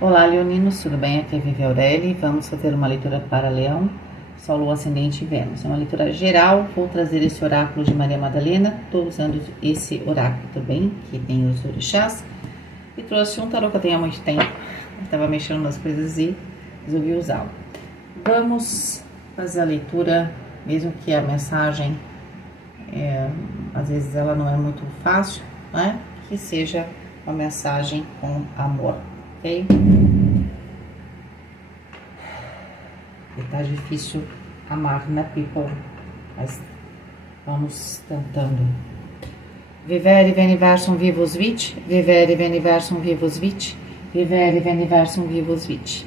Olá, leoninos, tudo bem? Aqui é Vivi Aureli. Vamos fazer uma leitura para Leão, Sol, Lua, Ascendente e Vênus. É uma leitura geral. Vou trazer esse oráculo de Maria Madalena. Estou usando esse oráculo também, que tem os orixás. E trouxe um tarô que eu tenho há muito tempo. Estava mexendo nas coisas e resolvi usá-lo. Vamos fazer a leitura, mesmo que a mensagem, às vezes ela não é muito fácil, né? Que seja uma mensagem com amor. Ok? E tá difícil amar, né, people? Mas vamos tentando. Vivere veniversum vivus vit, vivere veniversum vivus vit, vivere veniversum vivus vit.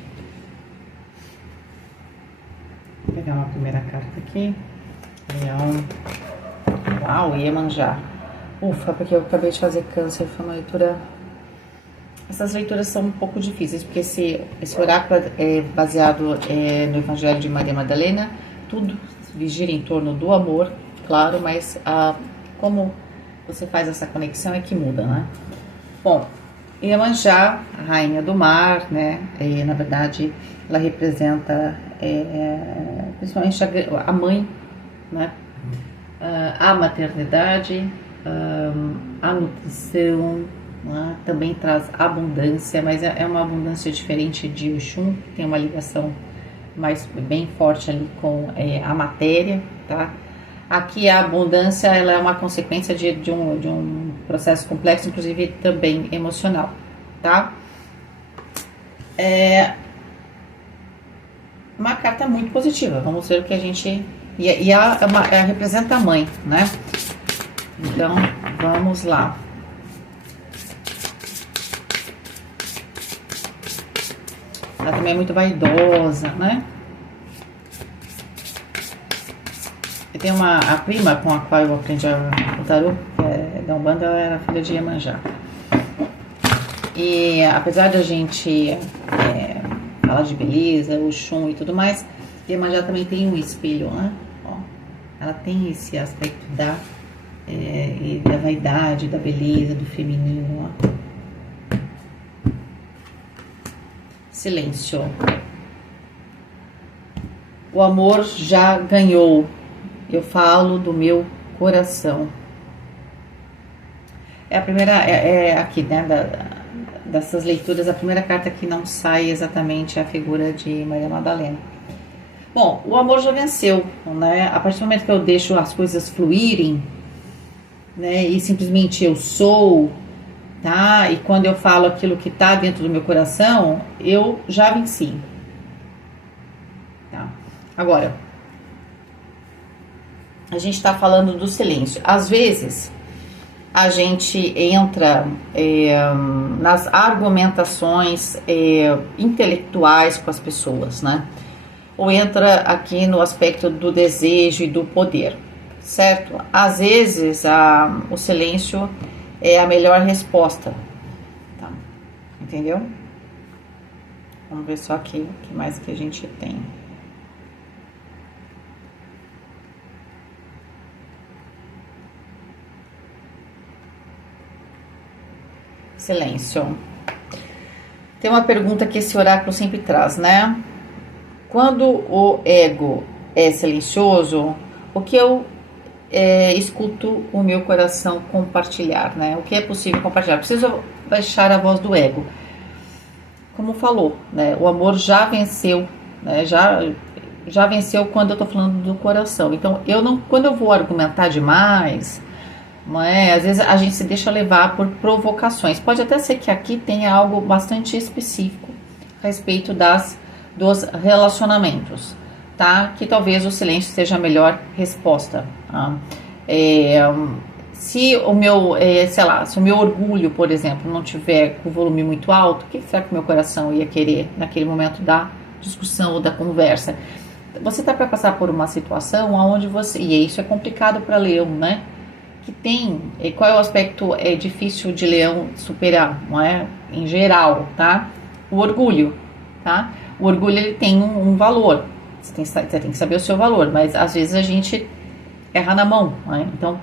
Vou pegar uma primeira carta aqui. Leão. Uau, Iemanjá. Ufa, porque eu acabei de fazer Câncer, foi uma leitura. Essas leituras são um pouco difíceis, porque esse oráculo é baseado no Evangelho de Maria Madalena. Tudo gira em torno do amor, claro, mas como você faz essa conexão é que muda, né? Bom, Iemanjá, a rainha do mar, né? Na verdade, ela representa principalmente a mãe, né? A maternidade, a nutrição, né? Também traz abundância, mas é uma abundância diferente de Oxum, que tem uma ligação bem forte ali com a matéria, tá? Aqui a abundância ela é uma consequência de um processo complexo, inclusive também emocional, tá? Uma carta muito positiva, vamos ver o que a gente... ela representa a mãe, né? Então, vamos lá. Ela também é muito vaidosa, né? Eu tenho a prima com a qual eu aprendi o tarô, que é da Umbanda, ela era filha de Iemanjá. E apesar de a gente falar de beleza, Oxum e tudo mais, Iemanjá também tem um espelho, né? Ó, ela tem esse aspecto da vaidade, da beleza, do feminino, ó. Silêncio. O amor já ganhou. Eu falo do meu coração. É a primeira, aqui, né, dessas leituras, a primeira carta que não sai exatamente a figura de Maria Madalena. Bom, o amor já venceu, né? A partir do momento que eu deixo as coisas fluírem, né, e simplesmente eu sou, tá? E quando eu falo aquilo que tá dentro do meu coração, eu já venci. Tá? Agora, a gente está falando do silêncio. Às vezes, a gente entra nas argumentações intelectuais com as pessoas, né? Ou entra aqui no aspecto do desejo e do poder, certo? Às vezes, o silêncio é a melhor resposta, tá? Entendeu? Vamos ver só aqui o que mais que a gente tem. Silêncio. Tem uma pergunta que esse oráculo sempre traz, né? Quando o ego é silencioso, o que eu escuto o meu coração compartilhar, né? O que é possível compartilhar? Preciso baixar a voz do ego. Como falou, né? O amor já venceu, né? Já venceu quando eu tô falando do coração. Então, quando eu vou argumentar demais, não é? Às vezes a gente se deixa levar por provocações. Pode até ser que aqui tenha algo bastante específico a respeito dos relacionamentos, tá? Que talvez o silêncio seja a melhor resposta. Tá? Se o meu, se o meu orgulho, por exemplo, não tiver com o volume muito alto, o que será que o meu coração ia querer naquele momento da discussão ou da conversa? Você tá para passar por uma situação onde e isso é complicado para Leão, né? Que tem, qual é o aspecto difícil de Leão superar, não é? Em geral, tá? O orgulho, tá? O orgulho, ele tem um valor, você tem que saber o seu valor, mas às vezes a gente erra na mão, né? Então,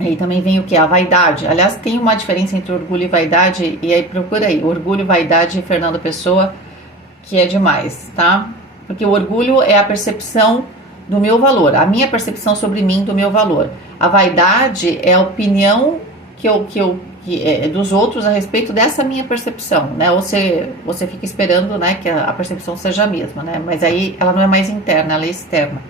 Aí também vem o que? A vaidade. Aliás, tem uma diferença entre orgulho e vaidade, e aí procura aí. Orgulho, vaidade, Fernando Pessoa, que é demais, tá? Porque o orgulho é a percepção do meu valor, a minha percepção sobre mim, do meu valor. A vaidade é a opinião que é dos outros a respeito dessa minha percepção, né? Ou você fica esperando, né, que a percepção seja a mesma, né? Mas aí ela não é mais interna, ela é externa.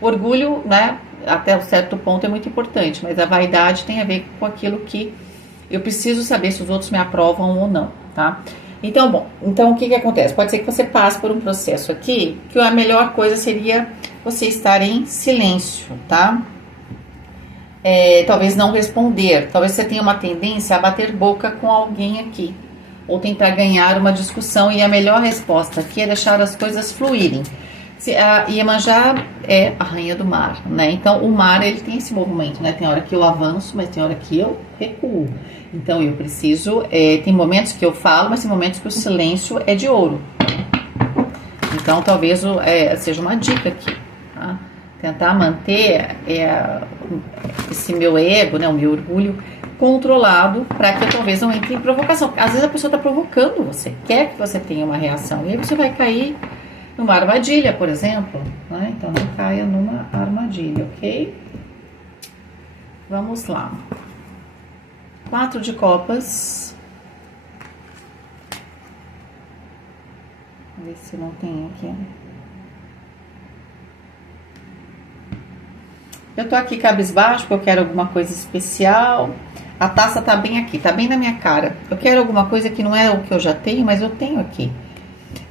O orgulho, né, até um certo ponto é muito importante, mas a vaidade tem a ver com aquilo que eu preciso saber se os outros me aprovam ou não, tá? Então, bom, então o que acontece? Pode ser que você passe por um processo aqui, que a melhor coisa seria você estar em silêncio, tá? Talvez não responder, talvez você tenha uma tendência a bater boca com alguém aqui, ou tentar ganhar uma discussão, e a melhor resposta aqui é deixar as coisas fluírem. A Iemanjá é a rainha do mar, né? Então o mar, ele tem esse movimento, né? Tem hora que eu avanço, mas tem hora que eu recuo. Então eu preciso, tem momentos que eu falo, mas tem momentos que o silêncio é de ouro. Então talvez seja uma dica aqui, tá? Tentar manter esse meu ego, né? O meu orgulho controlado, para que eu talvez não entre em provocação. Às vezes a pessoa está provocando você, quer que você tenha uma reação, e aí você vai cair numa armadilha, por exemplo, né? Então não caia numa armadilha, ok? Vamos lá. 4 de copas. Vamos ver se não tem aqui. Eu tô aqui cabisbaixo porque eu quero alguma coisa especial. A taça tá bem aqui, tá bem na minha cara. Eu quero alguma coisa que não é o que eu já tenho, mas eu tenho aqui.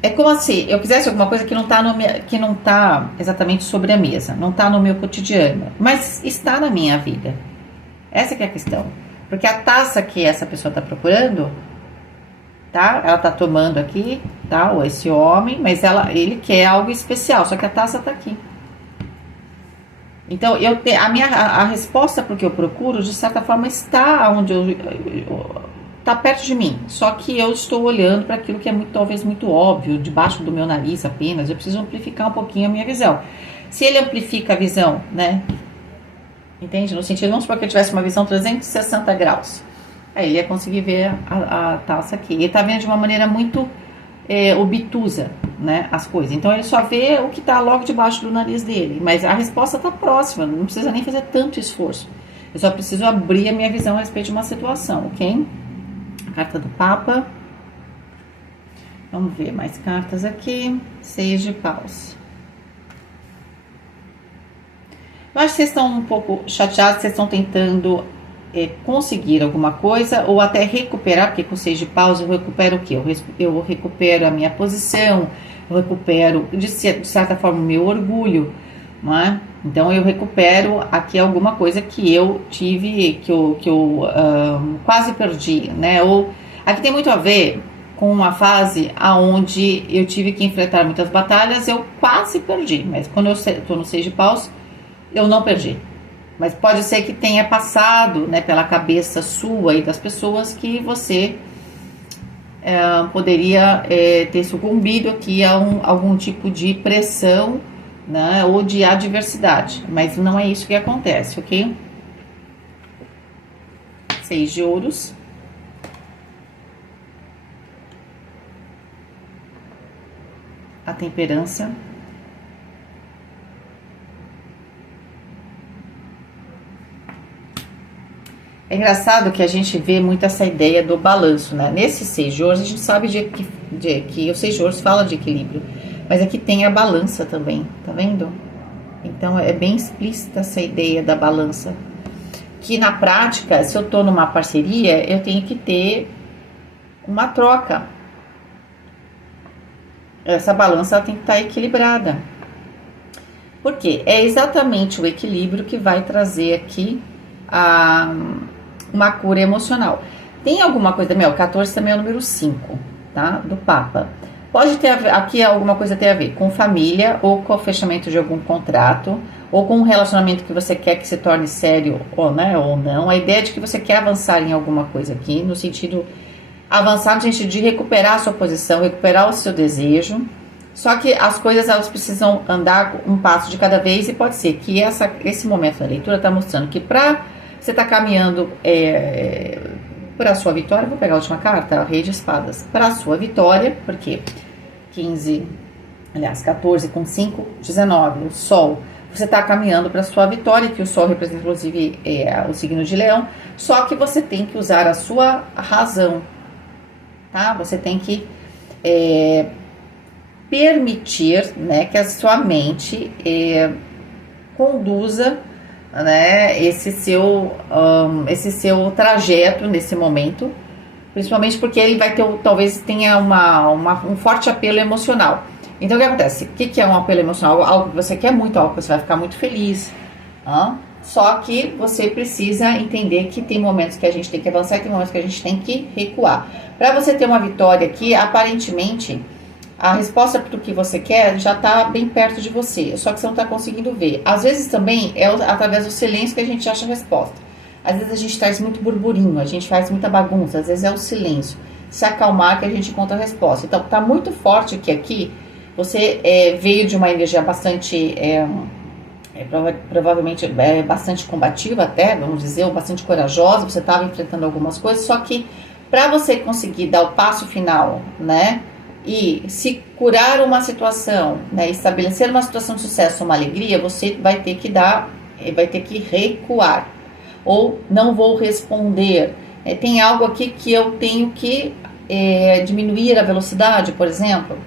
É como se eu quisesse alguma coisa que não tá exatamente sobre a mesa, não tá no meu cotidiano, mas está na minha vida. Essa que é a questão. Porque a taça que essa pessoa tá procurando, tá? Ela tá tomando aqui, tá? Ou esse homem, mas ele quer algo especial, só que a taça tá aqui. Então, a resposta para o que eu procuro, de certa forma, está onde está perto de mim, só que eu estou olhando para aquilo que é talvez muito óbvio, debaixo do meu nariz apenas. Eu preciso amplificar um pouquinho a minha visão. Se ele amplifica a visão, né? Entende? No sentido, vamos supor que eu tivesse uma visão 360 graus. Aí ele ia conseguir ver a taça aqui. Ele está vendo de uma maneira muito obtusa, né, as coisas. Então ele só vê o que está logo debaixo do nariz dele. Mas a resposta está próxima, não precisa nem fazer tanto esforço. Eu só preciso abrir a minha visão a respeito de uma situação, ok? Carta do Papa. Vamos ver mais cartas aqui. 6 de paus. Eu acho que vocês estão um pouco chateados, vocês estão tentando conseguir alguma coisa, ou até recuperar, porque com 6 de paus eu recupero o quê? Eu recupero a minha posição, eu recupero, de certa forma, o meu orgulho, não é? Então eu recupero aqui alguma coisa que eu tive, que eu quase perdi, né? Ou aqui tem muito a ver com uma fase aonde eu tive que enfrentar muitas batalhas, eu quase perdi, mas quando eu estou no 6 de paus, eu não perdi. Mas pode ser que tenha passado, né, pela cabeça sua e das pessoas que você poderia ter sucumbido aqui a algum tipo de pressão, né, ou de adversidade. Mas não é isso que acontece, ok? 6 de ouros. A temperança. É engraçado que a gente vê muito essa ideia do balanço, né? Nesse 6 de ouros, a gente sabe que o 6 de ouros fala de equilíbrio, mas aqui tem a balança também, tá vendo? Então é bem explícita essa ideia da balança. Que na prática, se eu tô numa parceria, eu tenho que ter uma troca. Essa balança tem que estar equilibrada. Por quê? É exatamente o equilíbrio que vai trazer aqui uma cura emocional. Tem alguma coisa, o 14 também é o número 5, tá? Do Papa. Pode ter aqui alguma coisa ter a ver com família, ou com o fechamento de algum contrato, ou com um relacionamento que você quer que se torne sério, ou, né, ou não. A ideia de que você quer avançar em alguma coisa aqui, no sentido, avançar no sentido de recuperar a sua posição, recuperar o seu desejo. Só que as coisas, elas precisam andar um passo de cada vez, e pode ser que esse momento da leitura está mostrando que para você está caminhando para a sua vitória. Vou pegar a última carta, Rei de Espadas. Para a sua vitória, porque 14 com 5, 19, o Sol. Você está caminhando para a sua vitória, que o Sol representa, inclusive, o signo de Leão. Só que você tem que usar a sua razão, tá? Você tem que permitir, né, que a sua mente conduza, né, esse seu trajeto nesse momento, principalmente porque ele vai ter, talvez tenha um forte apelo emocional. Então o que acontece? O que é um apelo emocional? Algo que você quer muito, algo que você vai ficar muito feliz. Só que você precisa entender que tem momentos que a gente tem que avançar e tem momentos que a gente tem que recuar. Para você ter uma vitória aqui, aparentemente, a resposta para o que você quer já está bem perto de você, só que você não está conseguindo ver. Às vezes também é através do silêncio que a gente acha a resposta. Às vezes a gente traz muito burburinho, a gente faz muita bagunça, às vezes é o silêncio. Se acalmar que a gente encontra a resposta. Então está muito forte que aqui você veio de uma energia bastante, provavelmente bastante combativa até, vamos dizer, ou bastante corajosa, você estava enfrentando algumas coisas, só que para você conseguir dar o passo final, né, e se curar uma situação, né, estabelecer uma situação de sucesso, uma alegria, você vai ter que recuar, ou não vou responder. Tem algo aqui que eu tenho que diminuir a velocidade, por exemplo,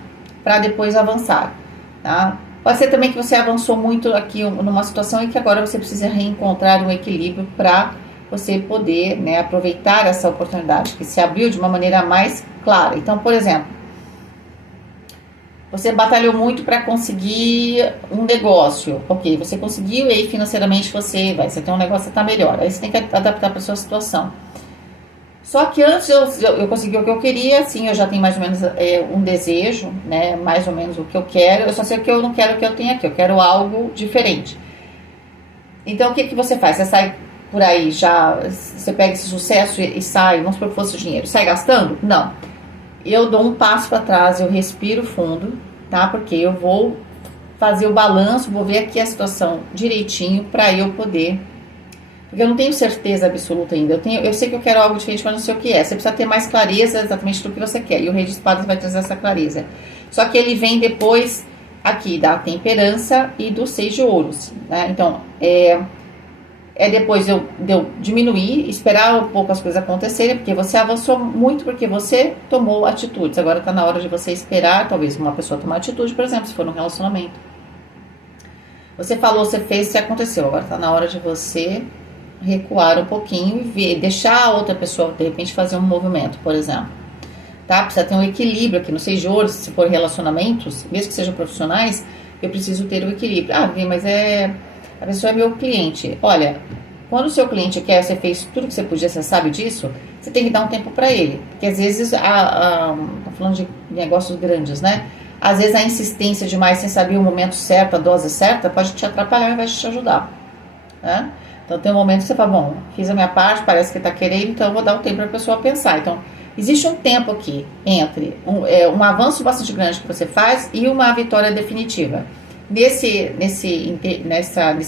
para depois avançar, tá? Pode ser também que você avançou muito aqui numa situação e que agora você precisa reencontrar um equilíbrio para você poder, né, aproveitar essa oportunidade que se abriu de uma maneira mais clara. Então, por exemplo, você batalhou muito para conseguir um negócio, ok, você conseguiu e aí financeiramente você tem um negócio que está melhor, aí você tem que adaptar para a sua situação. Só que antes eu consegui o que eu queria, assim, eu já tenho mais ou menos um desejo, né, mais ou menos o que eu quero, eu só sei o que eu não quero que eu tenha aqui, eu quero algo diferente. Então o que você faz? Você sai por aí, você pega esse sucesso e sai, vamos supor que fosse o dinheiro, sai gastando? Não. Eu dou um passo para trás, eu respiro fundo, tá? Porque eu vou fazer o balanço, vou ver aqui a situação direitinho para eu poder. Porque eu não tenho certeza absoluta ainda. Eu sei que eu quero algo diferente, mas não sei o que é. Você precisa ter mais clareza exatamente do que você quer. E o Rei de Espadas vai trazer essa clareza. Só que ele vem depois aqui da temperança e do 6 de ouros, né? Então, depois de eu diminuir, esperar um pouco as coisas acontecerem, porque você avançou muito, porque você tomou atitudes. Agora está na hora de você esperar, talvez uma pessoa tomar atitude, por exemplo, se for num relacionamento. Você falou, você fez, isso aconteceu. Agora está na hora de você recuar um pouquinho e ver, deixar a outra pessoa, de repente, fazer um movimento, por exemplo. Tá? Precisa ter um equilíbrio aqui, não sei de hoje, se for relacionamentos, mesmo que sejam profissionais, eu preciso ter o equilíbrio. Mas a pessoa é meu cliente. Olha, quando o seu cliente quer, você fez tudo que você podia, você sabe disso, você tem que dar um tempo para ele. Porque às vezes, tô falando de negócios grandes, né? Às vezes a insistência demais sem saber o momento certo, a dose certa, pode te atrapalhar ao invés de te ajudar, né? Então tem um momento que você fala, bom, fiz a minha parte, parece que está querendo, então eu vou dar um tempo para a pessoa pensar. Então, existe um tempo aqui entre um avanço bastante grande que você faz e uma vitória definitiva. Nesse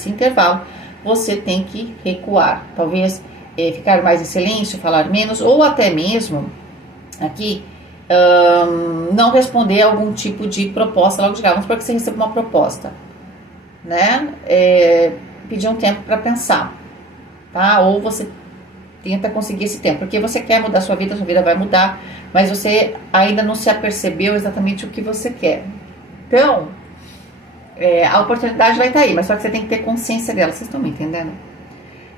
intervalo, você tem que recuar. Talvez ficar mais em silêncio, falar menos, ou até mesmo aqui não responder a algum tipo de proposta logo de cara. Vamos supor que você receba uma proposta, né? Pedir um tempo para pensar, tá? Ou você tenta conseguir esse tempo, porque você quer mudar sua vida vai mudar, mas você ainda não se apercebeu exatamente o que você quer. Então, a oportunidade vai estar aí, mas só que você tem que ter consciência dela. Vocês estão me entendendo?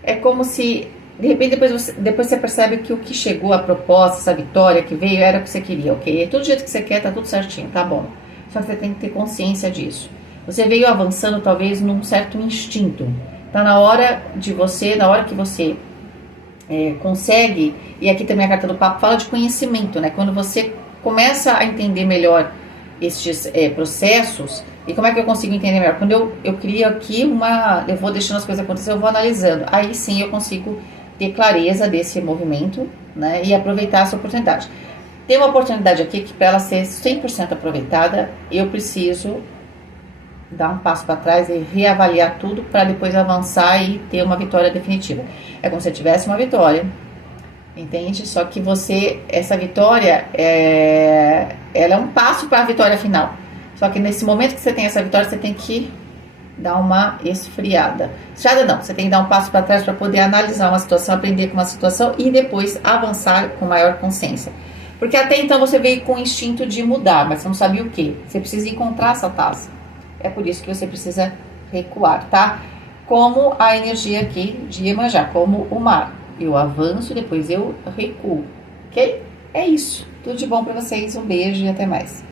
É como se, de repente, depois você percebe que o que chegou, a proposta, essa vitória que veio, era o que você queria, ok? É tudo do jeito que você quer, tá tudo certinho, tá bom. Só que você tem que ter consciência disso. Você veio avançando, talvez, num certo instinto. Tá na hora que você consegue, e aqui também a carta do Papo fala de conhecimento, né? Quando você começa a entender melhor estes processos. E como é que eu consigo entender melhor? Quando eu crio aqui eu vou deixando as coisas acontecer, eu vou analisando. Aí sim eu consigo ter clareza desse movimento, né? E aproveitar essa oportunidade. Tem uma oportunidade aqui que para ela ser 100% aproveitada, eu preciso dar um passo para trás e reavaliar tudo para depois avançar e ter uma vitória definitiva. É como se você tivesse uma vitória, entende? Só que essa vitória, ela é um passo para a vitória final. Só que nesse momento que você tem essa vitória, você tem que dar uma esfriada. Esfriada não, você tem que dar um passo para trás para poder analisar uma situação, aprender com uma situação e depois avançar com maior consciência. Porque até então você veio com o instinto de mudar, mas você não sabia o que. Você precisa encontrar essa taça. É por isso que você precisa recuar, tá? Como a energia aqui de Iemanjá, como o mar. Eu avanço, depois eu recuo, ok? É isso. Tudo de bom para vocês, um beijo e até mais.